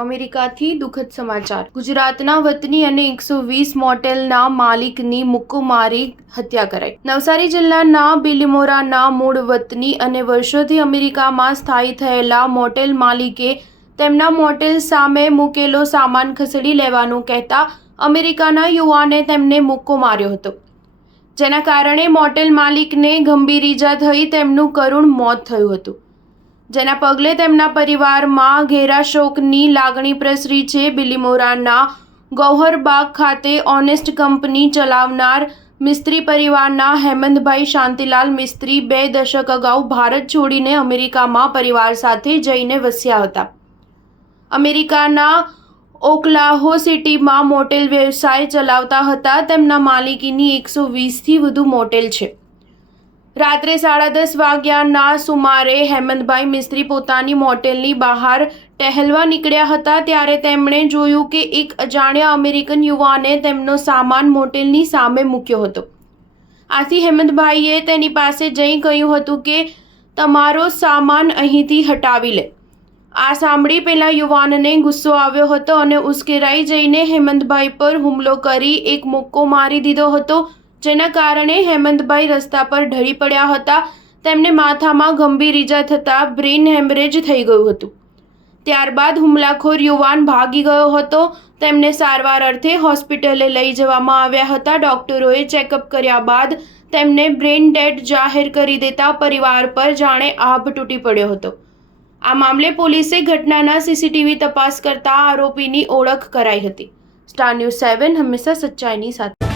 અમેરિકાથી દુઃખદ સમાચાર. ગુજરાતના વતની અને 120 મોટેલના માલિકની મુક્કો મારી હત્યા કરાઈ. નવસારી જિલ્લાના બિલીમોરાના મૂળ વતની અને વર્ષોથી અમેરિકામાં સ્થાયી થયેલા મોટેલ માલિકે તેમના મોટેલ સામે મૂકેલો સામાન ખસેડી લેવાનું કહેતા અમેરિકાના યુવાને તેમને મુક્કો માર્યો હતો, જેના કારણે મોટેલ માલિકને ગંભીર ઈજા થઈ તેમનું કરુણ મોત થયું હતું. જેના પગલે તેમના પરિવારમાં ઘેરા શોકની લાગણી પ્રસરી છે. બિલીમોરાના ગૌહરબાગ ખાતે ઓનેસ્ટ કંપની ચલાવનાર મિસ્ત્રી પરિવારના હેમંતભાઈ શાંતિલાલ મિસ્ત્રી 2 દશક અગાઉ ભારત છોડીને અમેરિકામાં પરિવાર સાથે જઈને વસ્યા હતા. અમેરિકાના ઓકલાહો સિટીમાં મોટેલ વ્યવસાય ચલાવતા હતા. તેમના માલિકીની 120થી વધુ મોટેલ છે. રાત્રે 10:30 વાગ્યાના સુમારે હેમંતભાઈ મિસ્ત્રી પોતાની મોટેલની બહાર ટહેલવા નીકળ્યા હતા, ત્યારે તેમણે જોયું કે એક અજાણ્યા અમેરિકન યુવાને તેમનો સામાન મોટેલની સામે મૂક્યો હતો. આથી હેમંતભાઈએ તેની પાસે જઈ કહ્યું હતું કે તમારો સામાન અહીંથી હટાવી લે. આ સાંભળી પેલા યુવાનને ગુસ્સો આવ્યો હતો અને ઉશ્કેરાઈ જઈને હેમંતભાઈ પર હુમલો કરી એક મુક્કો મારી દીધો હતો, જેના કારણે હેમંતભાઈ રસ્તા પર ઢળી પડ્યા હતા. તેમને માથામાં ગંભીર ઈજા થતાં બ્રેઇન હેમરેજ થઈ ગયું હતું. ત્યારબાદ હુમલાખોર યુવાન ભાગી ગયો હતો. તેમને સારવાર અર્થે હોસ્પિટલે લઈ જવામાં આવ્યા હતા. ડોક્ટરોએ ચેકઅપ કર્યા બાદ તેમને બ્રેઇન ડેડ જાહેર કરી દેતા પરિવાર પર જાણે આભ તૂટી પડ્યો હતો. આ મામલે પોલીસે ઘટનાના સીસીટીવી તપાસ કરતા આરોપીની ઓળખ કરાઈ હતી. સ્ટાર ન્યૂઝ 7 હંમેશા સચ્ચાઈની સાથે.